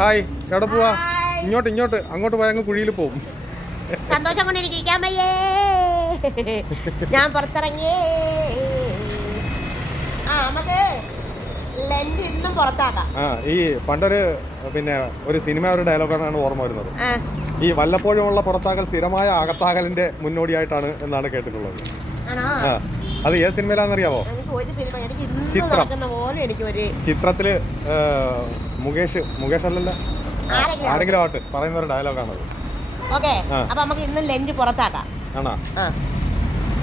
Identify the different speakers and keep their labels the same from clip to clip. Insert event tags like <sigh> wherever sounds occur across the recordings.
Speaker 1: Hi എവിടെ പോവാ? ഇങ്ങോട്ട് ഇങ്ങോട്ട്. അങ്ങോട്ട് പോയാൽ അങ്ങ് കുഴിയിൽ പോകും.
Speaker 2: സന്തോഷം കൊണ്ട് എനിക്ക് ഇരിക്കാൻ വയ്യേ. ഞാൻ പുറത്തിറങ്ങിയേ. ആ നമുക്ക് ലഞ്ച് ഇന്നും പുറത്താക്കാം.
Speaker 1: ആ ഈ പണ്ടൊരു പിന്നെ ഒരു സിനിമ ഒരു ഡയലോഗാണ് ഓർമ്മ വരുന്നത്. ഈ വല്ലപ്പോഴുമുള്ള പുറത്താകൽ സ്ഥിരമായ അകത്താകലിന്റെ മുന്നോടിയായിട്ടാണ് എന്നാണ് കേട്ടിട്ടുള്ളത്. അത് ഏത് സിനിമയിലാണെന്നറിയാവോ ചിത്രം. ചിത്രത്തിൽ മുകേഷ് മുകേഷ് അല്ലല്ലോ?
Speaker 2: ആരെങ്കിലും
Speaker 1: ആവട്ടെ. പറയുന്ന ഒരു ഡയലോഗാണത്
Speaker 2: ഓക്കെ. അപ്പൊ നമുക്ക് ഇന്ന് ലഞ്ച് പുറത്താക്കാം.
Speaker 1: ആണോ?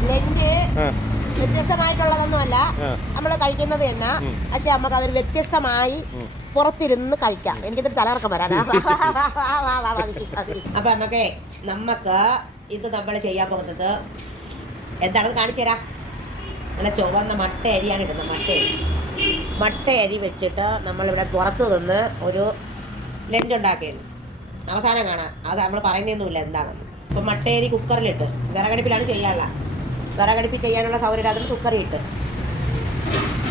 Speaker 2: ലഞ്ച് വ്യത്യസ്തമായിട്ടുള്ളതൊന്നുമല്ല. നമ്മൾ കഴിക്കുന്നത് തന്നെ. പക്ഷെ നമുക്ക് അതൊരു വ്യത്യസ്തമായി. പുറത്തിരുന്ന് കഴിക്കാം. എനിക്കിത് തലകറക്കം വരാം. <laughs> അപ്പൊ നമുക്ക് നമുക്ക് ഇത് നമ്മൾ ചെയ്യാൻ പോകുന്നത്. എന്താണെന്ന് കാണിച്ചു തരാം നല്ല ചുവന്ന മട്ട അരിയാണ് ഇടുന്നത്. മട്ട അരി മട്ട അരി വെച്ചിട്ട് നമ്മളിവിടെ പുറത്ത് നിന്ന് ഒരു ലഞ്ച് ഉണ്ടാക്കിയത്. അവസാനം കാണാം. അത് നമ്മൾ പറയുന്നൊന്നുമില്ല എന്താണെന്ന്. ഇപ്പം മട്ടയരി കുക്കറിലിട്ട് വിറകടുപ്പിലാണ് ചെയ്യാനുള്ള. വിറകടുപ്പിൽ ചെയ്യാനുള്ള സൗകര്യം അതിന് കുക്കറിൽ ഇട്ട്.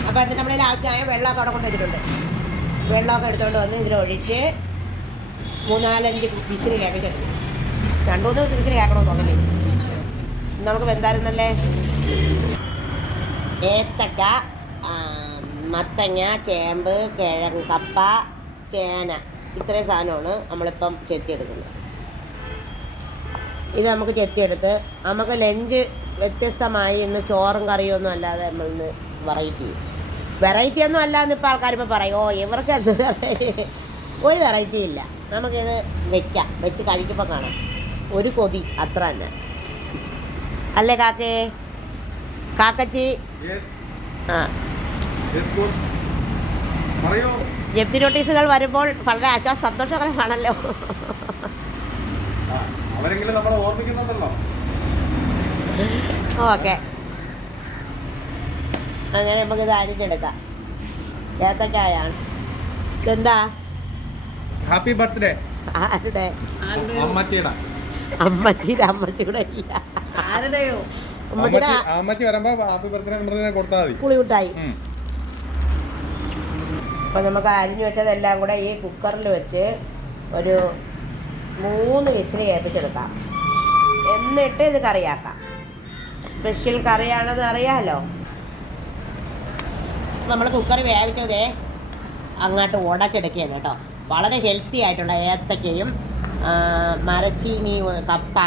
Speaker 2: അപ്പോൾ എന്നിട്ട് നമ്മൾ ആവശ്യമായ വെള്ളമൊക്കെ അവിടെ കൊണ്ട് വെച്ചിട്ടുണ്ട്. വെള്ളമൊക്കെ എടുത്തുകൊണ്ട് വന്ന് ഇതിലൊഴിച്ച് മൂന്നാലഞ്ച് വിസിൽ കേൾപ്പിച്ചെടുക്കും രണ്ടു മൂന്ന് വിസിൽ കേൾക്കണമെന്ന് തോന്നുന്നില്ല. നമുക്ക് എന്തായിരുന്നല്ലേ? ഏത്തക്ക മത്തങ്ങ ചേമ്പ് കിഴങ്ങ് കപ്പ ചേന. ഇത്രയും സാധനമാണ് നമ്മളിപ്പം ചെത്തിയെടുക്കുന്നത്. ഇത് നമുക്ക് ചെത്തിയെടുത്ത് നമുക്ക് ലഞ്ച് വ്യത്യസ്തമായി ഇന്ന് ചോറും കറിയോ ഒന്നും അല്ലാതെ നമ്മൾ ഇന്ന് വെറൈറ്റി വെറൈറ്റി ഒന്നും അല്ലാന്ന് ഇപ്പോൾ ആൾക്കാരിപ്പോൾ പറയും ഓ ഇവർക്ക് എന്ത് <laughs> variety?" ഒരു വെറൈറ്റി ഇല്ല. നമുക്കിത് വെക്കാം. വെച്ച് കഴിക്കുമ്പോൾ കാണാം. ഒരു കൊതി അത്ര തന്നെ. അല്ലേ കാക്കേ? കാക്കച്ചി? ആ. ജപ്തി നോട്ടീസുകൾ വരുമ്പോൾ വളരെ ആശ്വാസ സന്തോഷകരമാണല്ലോ.
Speaker 1: അവരെങ്കിലും നമ്മളെ ഓർമ്മിക്കുന്നുണ്ടല്ലോ.
Speaker 2: ഓക്കെ. അങ്ങനെ നമുക്ക് ഇത് അരിഞ്ഞെടുക്കാം. ഏത്തക്കായാണ്. ഇതെന്താ?
Speaker 1: ഹാപ്പി ബർത്ത്ഡേ
Speaker 2: ആരുടെ?
Speaker 1: അമ്മച്ചിയുടെ.
Speaker 2: അമ്മച്ചിയുടെ അമ്മച്ചിയുടെ ഇല്ല.
Speaker 3: ആരുടെയോ?
Speaker 1: അമ്മച്ചി വരുമ്പോ ഹാപ്പി ബർത്ത്ഡേ നമ്മുടെ കൊടുത്താൽ മതി.
Speaker 2: പുളിമുട്ടായി.
Speaker 1: ഉം.
Speaker 2: അപ്പോൾ നമുക്ക് അരിഞ്ഞു വെച്ചതെല്ലാം കൂടെ ഈ കുക്കറിൽ വെച്ച് ഒരു മൂന്ന് വിസിൽ കേൾപ്പിച്ചെടുക്കാം എന്നിട്ട് ഇത് കറിയാക്കാം. സ്പെഷ്യൽ കറിയാണെന്ന് അറിയാമല്ലോ നമ്മൾ കുക്കർ വേവിച്ചതേ അങ്ങോട്ട് ഉടച്ചെടുക്കുകയാണ് കേട്ടോ. വളരെ ഹെൽത്തി ആയിട്ടുള്ള ഏത്തക്കയും മരച്ചീനി കപ്പ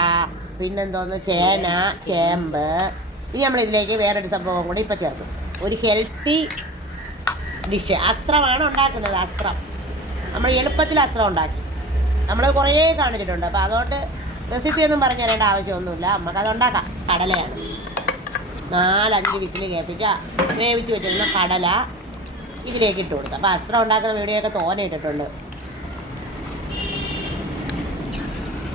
Speaker 2: പിന്നെന്തോന്ന് ചേന ചേമ്പ്. ഇനി നമ്മളിതിലേക്ക് വേറൊരു സംഭവം കൂടി ഇപ്പോൾ ചേർക്കും. ഒരു ഹെൽത്തി ഡിഷ്. അസ്ത്രമാണ് ഉണ്ടാക്കുന്നത് അസ്ത്രം. നമ്മൾ എളുപ്പത്തിൽ അസ്ത്രം ഉണ്ടാക്കി. നമ്മൾ കുറേ കാണിച്ചിട്ടുണ്ട്. അപ്പോൾ അതുകൊണ്ട് റെസിപ്പി ഒന്നും പറഞ്ഞു തരേണ്ട ആവശ്യമൊന്നുമില്ല. നമുക്കത് ഉണ്ടാക്കാം. കടലയാണ്. നാലഞ്ച് വിസിൽ കേൾപ്പിച്ച വേവിച്ച് വെച്ചിരുന്ന കടല ഇതിലേക്ക് ഇട്ട് കൊടുക്കുക അപ്പോൾ അസ്ത്രം ഉണ്ടാക്കുന്ന വീഡിയോയൊക്കെ തോനെ ഇട്ടിട്ടുണ്ട്.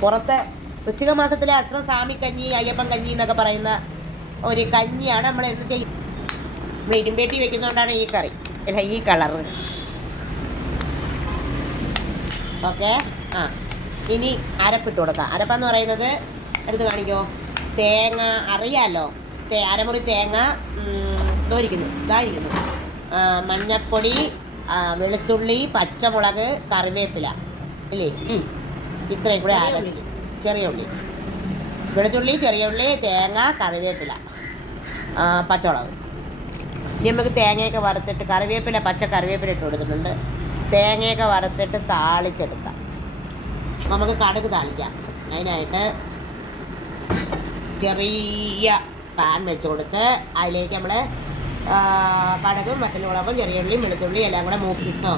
Speaker 2: പുറത്തെ വൃശ്ചിക മാസത്തിലെ അസ്ത്രം സാമിക്കഞ്ഞി അയ്യപ്പൻ കഞ്ഞി എന്നൊക്കെ പറയുന്ന ഒരു കഞ്ഞിയാണ് നമ്മൾ എന്ത് ചെയ്യും ഇരുമ്പേട്ടി വെക്കുന്നതുകൊണ്ടാണ് ഈ കറി. അല്ല ഈ കളറ് ഓക്കെ ആ. ഇനി അരപ്പിട്ട് കൊടുക്കാം. അരപ്പെന്ന് പറയുന്നത് എടുത്ത് കാണിക്കോ. തേങ്ങ അറിയാമല്ലോ തേ അരമുറി തേങ്ങ ദോരിക്കുന്നു ഇതായിരിക്കുന്നു മഞ്ഞപ്പൊടി വെളുത്തുള്ളി പച്ചമുളക് കറിവേപ്പില. ഇല്ലേ. ഇത്രയും കൂടെ അരച്ച് ചെറിയ ഉള്ളി. വെളുത്തുള്ളി ചെറിയ ഉള്ളി തേങ്ങ കറിവേപ്പില. പച്ചമുളക്. ഇനി നമുക്ക് തേങ്ങയൊക്കെ വറുത്തിട്ട് കറിവേപ്പില പച്ച കറിവേപ്പില ഇട്ട് കൊടുത്തിട്ടുണ്ട്. തേങ്ങയൊക്കെ വറുത്തിട്ട് താളിച്ചെടുക്കാം. നമുക്ക് കടുക് താളിക്കാം. അതിനായിട്ട് ചെറിയ പാൻ വെച്ച് കൊടുത്ത് അതിലേക്ക് നമ്മൾ കടുകും വറ്റൽമുളകും ചെറിയ ഉള്ളിയും വെളുത്തുള്ളി എല്ലാം കൂടെ മൂക്കിട്ടോ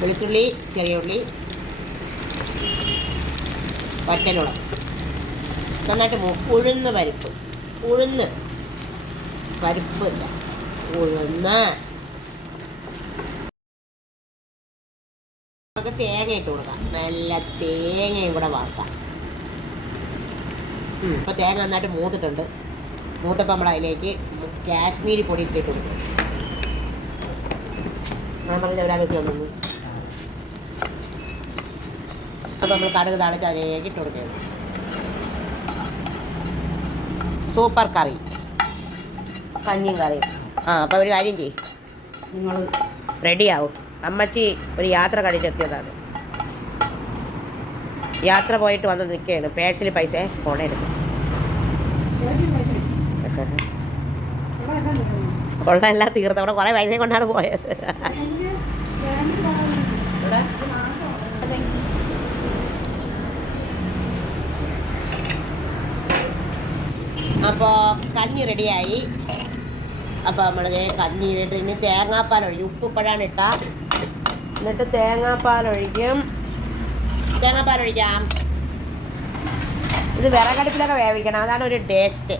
Speaker 2: വെളുത്തുള്ളി ചെറിയ ഉള്ളി വറ്റലുളം നന്നായിട്ട് ഉഴുന്ന് പരിപ്പ്. ഉഴുന്ന്. പരിപ്പില്ല ഉഴുന്ന്. നമുക്ക് തേങ്ങ ഇട്ട് കൊടുക്കാം. നല്ല തേങ്ങ ഇവിടെ വറുക്കാം ഇപ്പോൾ തേങ്ങ നന്നായിട്ട് മൂത്തിട്ടുണ്ട്. മൂത്തപ്പോൾ നമ്മൾ അതിലേക്ക് കാശ്മീരി പൊടി ഇട്ടിട്ട് കൊടുക്കും. ഞാൻ പറഞ്ഞ ഒരാൾക്ക് വന്നു. അപ്പോൾ നമ്മൾ കടുക് താളിച്ച് അതിലേക്ക് ഇട്ട് കൊടുക്കുകയാണ്. സൂപ്പർ കറി കഞ്ഞിയും കറി ആ അപ്പോൾ ഒരു കാര്യം ചെയ്യും.
Speaker 3: നിങ്ങൾ
Speaker 2: റെഡിയാവും അമ്മച്ചി ഒരു യാത്ര കഴിച്ചെത്തിയതാണ് യാത്ര പോയിട്ട് വന്ന് നിൽക്കുകയാണ്. പേഴ്സിൽ പൈസ ഫോണേ കൊള്ള എല്ലാം തീർത്ത്. അവിടെ കുറേ പൈസ കൊണ്ടാണ് പോയത്.
Speaker 3: ഇവിടെ?
Speaker 2: അപ്പോൾ കഞ്ഞി റെഡിയായി. അപ്പോൾ നമ്മൾ കഞ്ഞി ഇട്ട് ഇനി തേങ്ങാപ്പാൽ ഒഴിക്കും. ഉപ്പിപ്പോഴാണ് ഇട്ട. എന്നിട്ട് തേങ്ങാപ്പാൽ ഒഴിക്കും. തേങ്ങാപ്പാൽ ഒഴിക്കാം. ഇത് വിറകടുപ്പിലൊക്കെ വേവിക്കണം. അതാണ് ഒരു ടേസ്റ്റ്.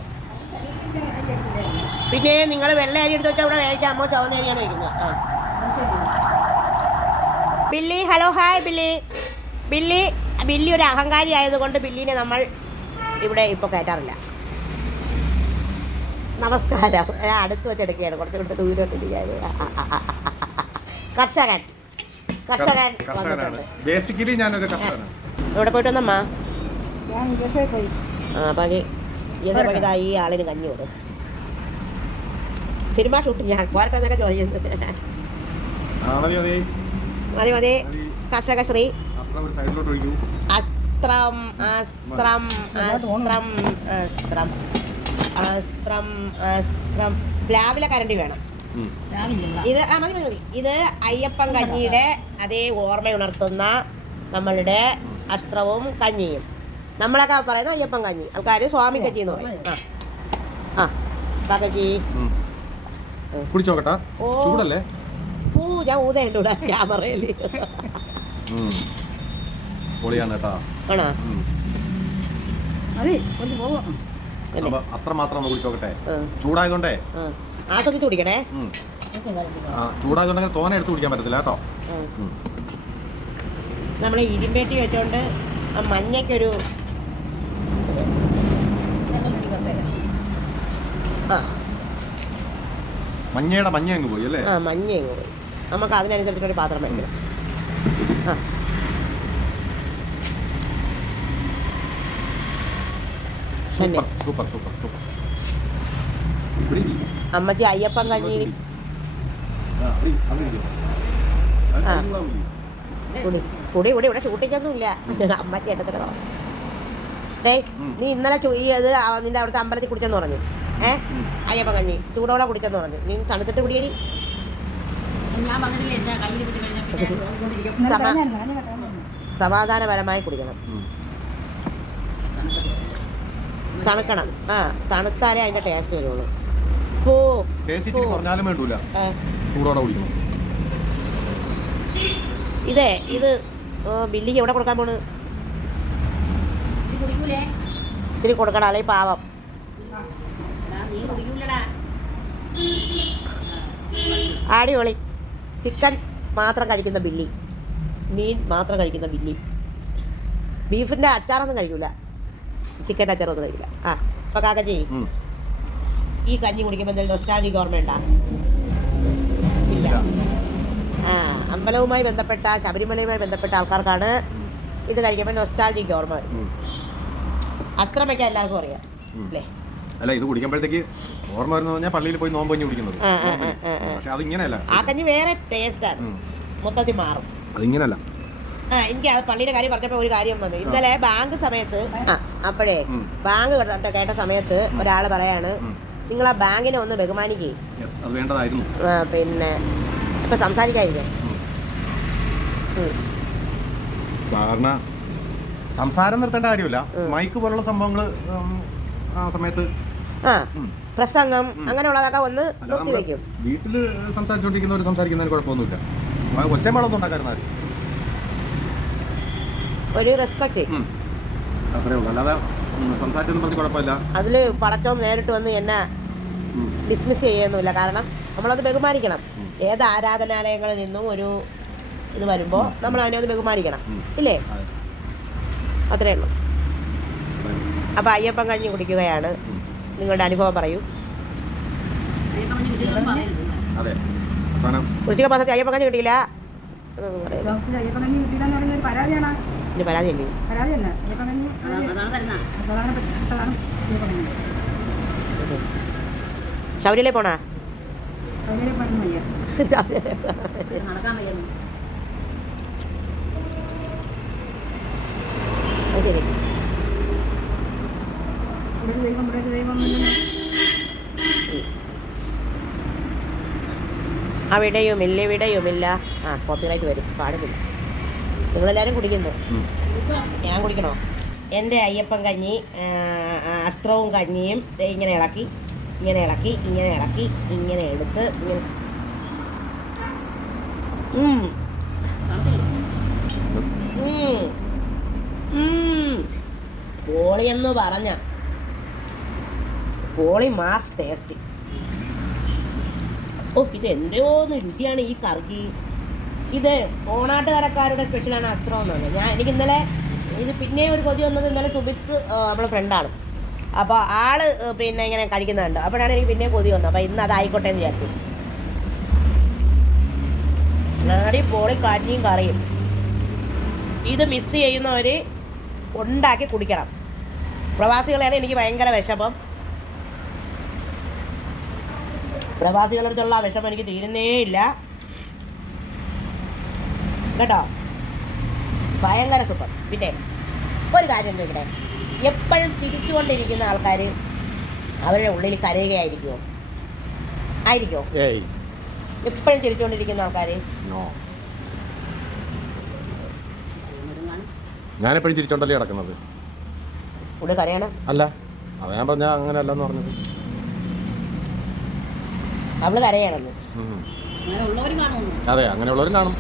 Speaker 2: പിന്നെ നിങ്ങൾ വെള്ള അരി എടുത്ത് വെച്ചാൽ ഇവിടെ വേവിച്ചാൽ അമ്മ ചുവന്ന അരിയാണ് വയ്ക്കുന്നത് ആ. Billy hello hi Billy. Billy Billy ഒരു അഹങ്കാരി ആയതുകൊണ്ട് ബില്ലിനെ നമ്മൾ ഇവിടെ ഇപ്പോൾ കയറ്റാറില്ല. നമസ്കാരം. ഞാൻ അടുത്ത് വെച്ചെടുക്കുകയാണ്. കുറച്ചുകൂടി ദൂരോട്ടിരിക്കുകയാണ് കർഷകൻ. കർഷകൻ
Speaker 1: കർഷകനാണ്.
Speaker 2: വന്നിട്ടുണ്ട്.
Speaker 1: ബേസിക്കലി ഞാനൊരു കർഷകനാണ്.
Speaker 2: എവിടെ പോയിട്ട് വന്നമ്മ
Speaker 3: ഞാൻ വിദേശേ പോയി.
Speaker 2: ആ പകി ഇതേ പണിതാ ഈ ആളിന് കഞ്ഞി കൊടുക്കും സിനിമ ഷൂട്ട് ഞാൻ കോരട്ടെന്നൊക്കെ ചോദിക്കുന്നത്
Speaker 1: മതി മതി.
Speaker 2: കർഷക ശ്രീ
Speaker 1: അസ്ത്രം ഒരു സൈഡിലോട്ട് ഒഴിക്കൂ.
Speaker 2: അസ്ത്രം അസ്ത്രം അസ്ത്രം അസ്ത്രം. അസ്ത്രം അസ്ത്രം പ്ലാവിലെ കരണ്ടി വേണം. ഇത് ആ മതി മതി ഇത് അയ്യപ്പൻ കഞ്ഞിയുടെ അതേ ഓർമ്മയുണർത്തുന്ന നമ്മളുടെ അസ്ത്രവും കഞ്ഞിയും. നമ്മളൊക്കെ പറയുന്നത് അയ്യപ്പൻ കഞ്ഞി. ആൾക്കാർ സ്വാമി കഞ്ഞി എന്ന് പറയും. ആ. ആ കാക്കച്ചി.
Speaker 1: ഉം. കുടിച്ചോക്കട്ടാ?
Speaker 2: ഓ.
Speaker 1: ചൂടല്ലേ?
Speaker 2: പൂ ഞാൻ ഊതയുണ്ട് ഇവിടെ ക്യാമറയിൽ
Speaker 1: ഉം. പൊളിയാണ് കേട്ടോ.
Speaker 2: ആണോ?
Speaker 3: അതെ കൊണ്ട് പോവാം
Speaker 1: അസ്ത്രം മാത്രം കുടിച്ചോക്കട്ടെ
Speaker 2: ആ,
Speaker 1: ചൂടായതുകൊണ്ടേ.
Speaker 2: ആ. ആസ്വദിച്ച് കുടിക്കണേ?
Speaker 1: ചൂടായതുകൊണ്ടെങ്കിൽ തോനെ എടുത്ത് കുടിക്കാൻ പറ്റത്തില്ല കേട്ടോ. നമ്മളെ.
Speaker 2: നമ്മൾ ഇരുമ്പേട്ടി വെച്ചോണ്ട് ആ മഞ്ഞയ്ക്കൊരു ആ.
Speaker 1: മഞ്ഞയുടെ മഞ്ഞ അങ്ങ് പോയി അല്ലേ?
Speaker 2: ആ മഞ്ഞ അങ്ങ് പോയി. നമുക്ക് അതിനനുസരിച്ചിട്ടൊരു പാത്രം വേണ്ടി ആ.
Speaker 1: സൂപ്പർ സൂപ്പർ സൂപ്പർ സൂപ്പർ ഇവിടെ ഇരി.
Speaker 2: അമ്മച്ചി അയ്യപ്പൻ കഞ്ഞി കുടി കുടി കുടി ഇവിടെ ഷൂട്ടിങ്ങൊന്നുമില്ല അമ്മച്ചി എന്റെ തന്നെ ഡേ നീ ഇന്നലെ ചു- ഈ അത് നിന്റെ അവിടുത്തെ അമ്പലത്തിൽ കുടിച്ചെന്ന് പറഞ്ഞു. ഏ. അയ്യപ്പൻ കഞ്ഞി ചൂടോടെ കുടിച്ചെന്ന് പറഞ്ഞു. നീ തണുത്തിട്ട് കുടിയടി.
Speaker 3: ഞാൻ പറഞ്ഞില്ലേ <laughs> എന്റെ കയ്യിൽ പിടിച്ച് കഴിഞ്ഞാൽ പിന്നെ ഓടിക്കൊണ്ടിരിക്കും.
Speaker 2: സമ-
Speaker 3: ഇന്നലെ തന്നെ ഞാൻ കേട്ടാ മതി.
Speaker 2: സമാധാനപരമായി കുടിക്കണം
Speaker 1: ഉം.
Speaker 2: തണുക്കണം. ആ തണുത്താലേ അതിന്റെ ടേസ്റ്റ് വരുള്ളൂ. പോ.
Speaker 1: കുറഞ്ഞാലും വേണ്ടൂല. ചൂടോടെ കുടിക്കണം.
Speaker 2: ഇതേ ഇത് ബില്ലിക്ക് എവിടെ കൊടുക്കാൻ പോണ്? ഇത്തിരി കൊടുക്കണം അല്ലെ പാവം. അടിപൊളി. ചിക്കൻ മാത്രം കഴിക്കുന്ന ബില്ലി. മീൻ മാത്രം കഴിക്കുന്ന ബില്ലി. ബീഫിന്റെ അച്ചാറൊന്നും കഴിക്കില്ല ചിക്കന്റെ അച്ചാറൊന്നും കഴിക്കില്ല. ആ അപ്പോൾ കാക്കച്ചി ഈ കഞ്ഞി കുടിക്കുമ്പോൾ എന്തെങ്കിലും നൊസ്റ്റാജിക് ഓർമ്മയുണ്ടോ? ഇല്ല. ആ അമ്പലവുമായി ബന്ധപ്പെട്ട ശബരിമലയുമായി ബന്ധപ്പെട്ട ആൾക്കാർക്കാണ് ഇത് കഴിക്കുമ്പോൾ നൊസ്റ്റാൾജിക്ക് ഓർമ്മ വരും
Speaker 1: ഉം.
Speaker 2: എല്ലാവർക്കും അറിയാം അല്ലേ?
Speaker 1: അല്ല ഇത് കുടിക്കുമ്പോഴത്തേക്ക് ഓർമ്മ വരുന്നത് പറഞ്ഞാൽ പള്ളിയിൽ പോയി നോമ്പ് കഞ്ഞി കുടിക്കുന്നത്. പക്ഷെ അതിങ്ങനെയല്ല.
Speaker 2: ആ കഞ്ഞി വേറെ ടേസ്റ്റാണ്. മൊത്തത്തിൽ മാറും.
Speaker 1: അതിങ്ങനെയല്ല.
Speaker 2: ആ എനിക്ക് ആ പള്ളിയുടെ കാര്യം പറഞ്ഞപ്പോൾ ഒരു കാര്യം വന്നു. ഇന്നലെ ബാങ്ക് സമയത്ത് ആ. അപ്പോഴേ ബാങ്ക് കേട്ട- സമയത്ത് ഒരാൾ പറയാണ് നിങ്ങൾ ആ ബാങ്കിനെ ഒന്ന്
Speaker 1: ബഹുമാനിക്കേ.
Speaker 2: ആ, പിന്നെ ഇപ്പൊ സംസാരിക്കാതിരിക്കാം.
Speaker 1: സാധാരണ സംസാരം നിർത്തേണ്ട കാര്യമില്ല. മൈക്ക് പോലുള്ള സംഭവങ്ങൾ ആ സമയത്ത്
Speaker 2: ആ. പ്രസംഗം. അങ്ങനെയുള്ളതൊക്കെ ഒന്ന് നിർത്തി വയ്ക്കും
Speaker 1: വീട്ടിൽ സംസാരിക്കുന്നതിന് കുഴപ്പമൊന്നുമില്ല. ഒച്ചമ്പളൊന്നും ഉണ്ടാക്കാരുന്നാലും
Speaker 2: ഒരു റെസ്പെക്റ്റ്
Speaker 1: ഉം. അത്രേ ഉള്ളൂ. അല്ലാതെ സംസാരിച്ചൊന്നും പറഞ്ഞ് കുഴപ്പമില്ല.
Speaker 2: അതിൽ പടച്ചവും നേരിട്ട് വന്ന് എന്നെ ഡിസ്മിസ് ചെയ്യുന്നില്ല കാരണം നമ്മളത് ബഹുമാനിക്കണം. ഏത് ആരാധനാലയങ്ങളിൽ നിന്നും ഒരു ഇത് വരുമ്പോൾ നമ്മൾ അതിനെ ഒന്ന് ബഹുമാനിക്കണം. ഇല്ലേ? അത്രേ ഉള്ളൂ.
Speaker 1: അപ്പൊ ഉള്ളൂ.
Speaker 2: അപ്പോൾ അയ്യപ്പൻ കഞ്ഞി കുടിക്കുകയാണ്. നിങ്ങളുടെ അനുഭവം പറയൂ. കുറിച്ചൊക്കെ പറഞ്ഞാൽ അയ്യപ്പൻ കഞ്ഞി കിട്ടിയില്ല എന്നൊന്നും പറയരുത്.
Speaker 4: ഡോക്ടർ അയ്യപ്പൻ കഞ്ഞി കിട്ടിയില്ലെന്ന് പറയുന്ന ഒരു പരാതിയാണ്
Speaker 2: ഇനി പരാതിയല്ലേ.
Speaker 4: പരാതി തന്നെ
Speaker 2: ശൗര്യല്ലേ പോണാ? ശരി.
Speaker 4: ദൈവം ദൈവം
Speaker 2: അവിടെയുമില്ല ഇവിടെയുമില്ല. ആ കോപ്പിറൈറ്റ് വരും. പാടുന്നില്ല നിങ്ങളെല്ലാവരും കുടിക്കുന്നു. ഞാൻ കുടിക്കണോ? എന്റെ അയ്യപ്പൻ കഞ്ഞി അസ്ത്രവും കഞ്ഞിയും ഇങ്ങനെ ഇളക്കി ഇങ്ങനെ ഇളക്കി ഇങ്ങനെ ഇളക്കി ഇങ്ങനെ എടുത്ത് ഇങ്ങനെ. പോളി എന്ന് പറഞ്ഞ. Poly mass taste. ഓ ഇത് എന്തോന്ന് രുചിയാണ് ഈ കറിക്ക്. ഇത് ഓണാട്ടുകരക്കാരുടെ സ്പെഷ്യലാണ് അസ്ത്രം എന്ന് പറഞ്ഞത് ഞാൻ എനിക്ക് ഇന്നലെ ഇത് പിന്നെ ഒരു കൊതി വന്നത് ഇന്നലെ സുബിത്ത് നമ്മുടെ ഫ്രണ്ടാണ് അപ്പോൾ ആൾ പിന്നെ ഇങ്ങനെ കഴിക്കുന്നുണ്ട് അപ്പോഴാണ് എനിക്ക് പിന്നെ കൊതി വന്നത്. അപ്പോൾ ഇന്ന് അതായിക്കോട്ടെ എന്ന് വിചാരിച്ചു. നാടി പോളി കാറ്റിയും കറിയും. ഇത് മിക്സ് ചെയ്യുന്നവർ ഉണ്ടാക്കി കുടിക്കണം. പ്രവാസികളെയാണ് എനിക്ക് ഭയങ്കര വിഷമം. പ്രവാസികളുടെ ആ വിഷമം എനിക്ക് തീരുന്നേ ഇല്ല കേട്ടോ? ഭയങ്കര സൂപ്പർ പിന്നെ ഒരു കാര്യം ചോദിക്കട്ടെ? എപ്പോഴും ചിരിച്ചുകൊണ്ടിരിക്കുന്ന ആൾക്കാർ അവരുടെ ഉള്ളിൽ കരയുകയായിരിക്കുമോ ആയിരിക്കോ
Speaker 1: ഏയ്.
Speaker 2: എപ്പോഴും ചിരിച്ചുകൊണ്ടിരിക്കുന്ന ആൾക്കാർ
Speaker 1: നോ. ഞാനെപ്പോഴും ചിരിച്ചോണ്ടല്ലേ കിടക്കുന്നത്
Speaker 2: ഉള്ളിൽ കരയണം?
Speaker 1: അല്ല അത് ഞാൻ പറഞ്ഞ അങ്ങനെ അല്ലെന്ന് പറഞ്ഞത്.
Speaker 3: അവൾ. കാണുന്നു
Speaker 1: അതെ അങ്ങനെയുള്ളവരും കാണും.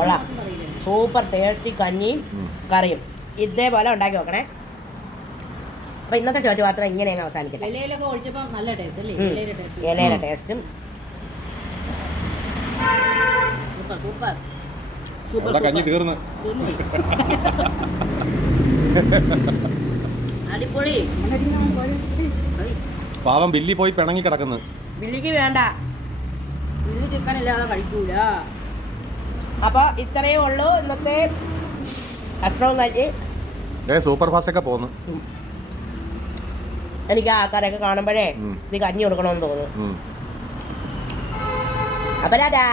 Speaker 2: കൊള്ളാം. സൂപ്പർ ടേസ്റ്റി കഞ്ഞിയും. കറിയും. ഇതേപോലെ ഉണ്ടാക്കി നോക്കണേ. അപ്പൊ ഇന്നത്തെ ചോറ്റ് മാത്രം ഇങ്ങനെയാണ് അങ്ങ് അവസാനിക്കട്ടെ.
Speaker 3: ഇലയിലൊക്കെ ഒഴിച്ചപ്പോൾ നല്ല ടേസ്റ്റ്
Speaker 1: കഞ്ഞി. തീർന്ന്. <laughs>
Speaker 3: അടിപൊളി.
Speaker 1: പാവം ബില്ലി പോയി പിണങ്ങി കിടക്കുന്നു.
Speaker 2: ബില്ലിക്ക് വേണ്ട.
Speaker 3: ബില്ലി ചിക്കൻ ഇല്ലാതെ കഴിക്കൂല.
Speaker 2: അപ്പോൾ ഇത്രയേ ഉള്ളൂ. ഇന്നത്തെ ഭക്ഷണം
Speaker 1: ഏ സൂപ്പർ ഫാസ്റ്റ് ഒക്കെ പോകുന്നു.
Speaker 2: എനിക്ക് ആൾക്കാരൊക്കെ കാണുമ്പോഴേ. ഇത് കഞ്ഞി കൊടുക്കണമെന്ന് തോന്നുന്നു. അപ്പൊ ടാറ്റാ.